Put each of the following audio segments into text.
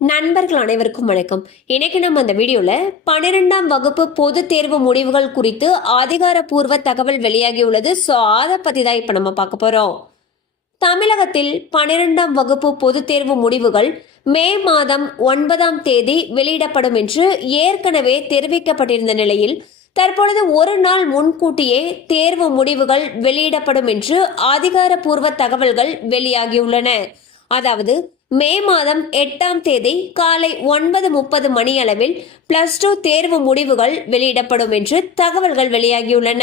நண்பர்கள் அனைவருக்கும் வணக்கம். இன்னைக்கு நம்ம அந்த வீடியோவில் பன்னிரெண்டாம் வகுப்பு பொது தேர்வு முடிவுகள் குறித்து அதிகாரப்பூர்வ தகவல் வெளியாகியுள்ளது. ஸோ அதை பற்றி தான் இப்போ நம்ம பார்க்க போகிறோம் தமிழகத்தில் பன்னிரெண்டாம் வகுப்பு பொதுத் தேர்வு முடிவுகள் மே மாதம் ஒன்பதாம் தேதி வெளியிடப்படும் என்று ஏற்கனவே தெரிவிக்கப்பட்டிருந்த நிலையில் தற்பொழுது ஒரு நாள் முன்கூட்டியே தேர்வு முடிவுகள் வெளியிடப்படும் என்று அதிகாரப்பூர்வ தகவல்கள் வெளியாகியுள்ளன. அதாவது மே மாதம் எட்டாம் தேதி காலை ஒன்பது முப்பது மணியளவில் பிளஸ் டூ தேர்வு முடிவுகள் வெளியிடப்படும் என்று தகவல்கள் வெளியாகியுள்ளன.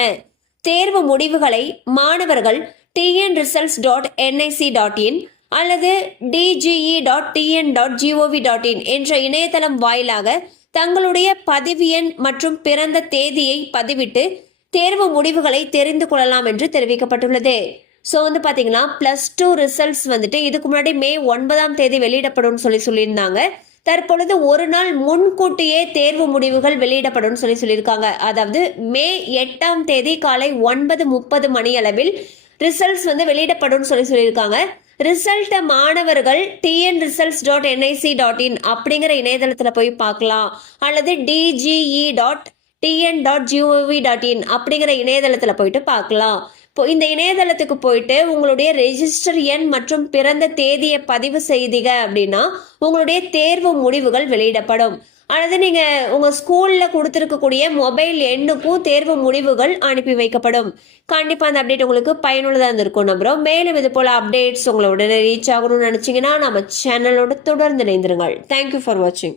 தேர்வு முடிவுகளை மாணவர்கள் TN results dot NIC dot in அல்லது DGE dot TN dot GOV dot in என்ற இணையதளம் வாயிலாக தங்களுடைய பதிவு எண் மற்றும் பிறந்த தேதியை பதிவிட்டு தேர்வு முடிவுகளை தெரிந்து கொள்ளலாம் என்று தெரிவிக்கப்பட்டுள்ளது. ஸோ வந்து பார்த்தீங்கன்னா ப்ளஸ் டூ ரிசல்ட்ஸ் வந்துட்டு இதுக்கு முன்னாடி மே ஒன்பதாம் தேதி வெளியிடப்படும்னு சொல்லி சொல்லியிருந்தாங்க. தற்பொழுது ஒரு நாள் முன்கூட்டியே தேர்வு முடிவுகள் வெளியிடப்படும் சொல்லி சொல்லியிருக்காங்க. அதாவது மே எட்டாம் தேதி காலை ஒன்பது முப்பது மணி அளவில் ரிசல்ட்ஸ் வந்து வெளியிடப்படும் சொல்லி சொல்லியிருக்காங்க. ரிசல்ட்டை மாணவர்கள் TN results dot NIC dot in அப்படிங்கிற இணையதளத்தில் போய் பார்க்கலாம். அல்லது DGE dot TN dot GOV dot in அப்படிங்கிற இணையதளத்தில் போயிட்டு பார்க்கலாம். இந்த இணையதளத்துக்கு போயிட்டு உங்களுடைய ரெஜிஸ்டர் எண் மற்றும் பிறந்த தேதியை பதிவு செய்தீங்க அப்படின்னா உங்களுடைய தேர்வு முடிவுகள் வெளியிடப்படும். அல்லது நீங்கள் உங்கள் ஸ்கூலில் கொடுத்துருக்கக்கூடிய மொபைல் எண்ணுக்கும் தேர்வு முடிவுகள் அனுப்பி வைக்கப்படும். கண்டிப்பாக அந்த அப்டேட் உங்களுக்கு பயனுள்ளதாக இருந்திருக்கும் நம்புறோம். மேலும் இது போல் அப்டேட்ஸ் உங்களை உடனே ரீச் ஆகணும்னு நினச்சிங்கன்னா நம்ம சேனலோட தொடர்ந்து இணைந்திருங்கள். தேங்க்யூ ஃபார் வாட்சிங்